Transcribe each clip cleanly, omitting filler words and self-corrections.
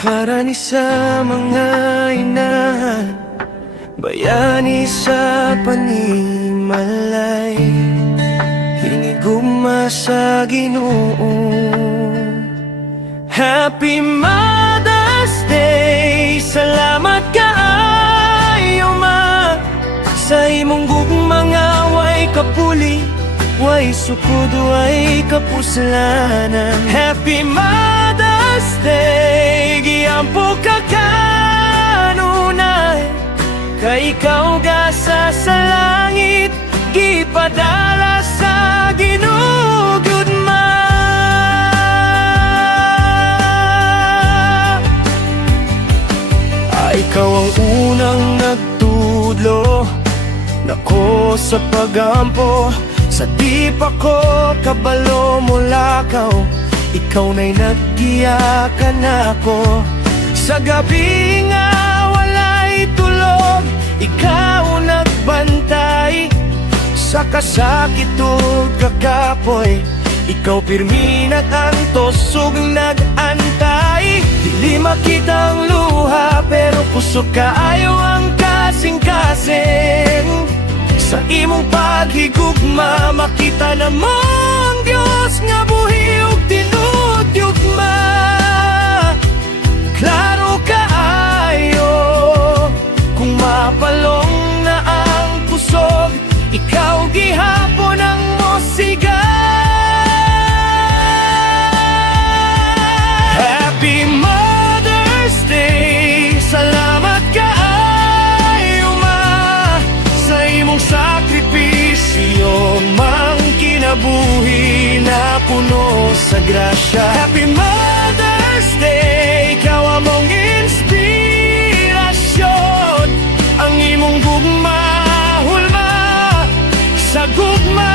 Karani sa mga inahan, bayani sa panimalay, hinigugma sa Ginoo. Happy Mother's Day, salamat kaayo ma, sa imong gugmanga way kapuli, way sukod, way kapuslanan. Happy Mother's Day, giampo ka kanunay, kay ikaw gasa sa langit, gipadala sa Ginoo gudma. Ikaw ang unang nagtudlo nako sa pagampo, sa di pa ko kabalo mulakaw, ikaw na'y naggiyakan ako. Sa gabi nga walay tulog, ikaw nagbantay, sa kasakit ug kakapoy, ikaw pirmi nag-antos ug nag-antay. Dili makita ang luha pero puso kaayo ang kasing-kasing. Sa imong paghigugma makita namang Dios nga buhi ug tinudyugma. Klaro kaayo kung mapalong na ang pusog, ikaw gihapon ang mosiga. Happy Mother's Day, salamat kaayo ma, sa imong sakripisyo mang kinabuhi na puno sa grasya. Happy Mother's Day, ikaw among inspirasyon, ang imong gugma hulma, sa gugma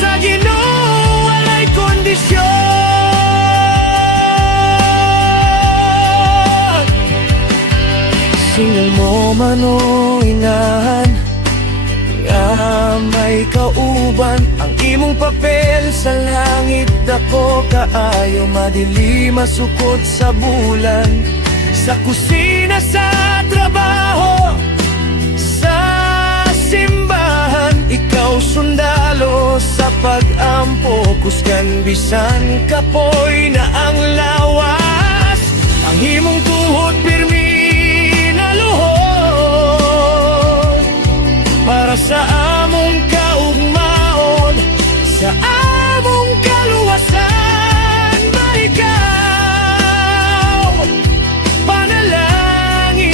sa Ginoo walay kondisyon. Singal mo man o inahan, nga may kauban ang imong papel sa langit. Dako kaayo madili masukot sa bulan, sa kusina, sa trabaho, sa simbahan, ikaw sundalo sa pag-ampo, kusgan bisan kapoy na ang lawas, ang imong tuhod pirmi na luhod, para sa among kaugmaon, sa among kaluwasan, ba ikaw panalangin.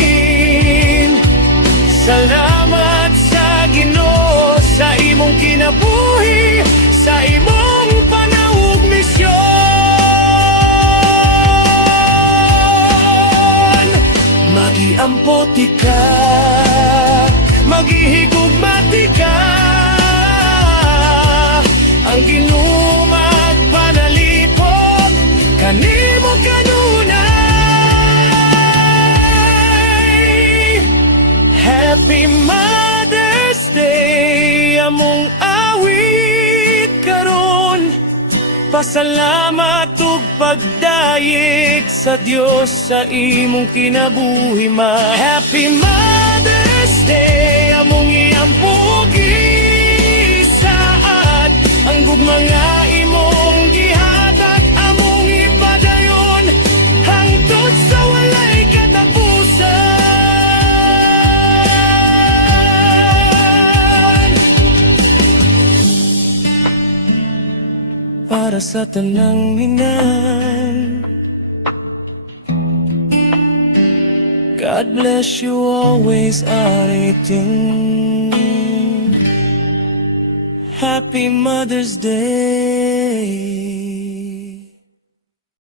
Salamat sa Ginoo sa imong kinabuhi, sa imong panahog misyon. Magiampo ka, maghihigugmati ka, ang Ginoo magpanalipod kanimo kanunay. Happy Mother's Day, among awit karon, pasalamat ug pagdayeg sa Dios sa imong kinabuhi ma. Happy Mother's Day, among iampugi saad, ang gugmanga imong gihatag, among ipadayon hangtod sa walay katapusan. Para sa tanang minan, God bless you always, Ariting. Happy Mother's Day.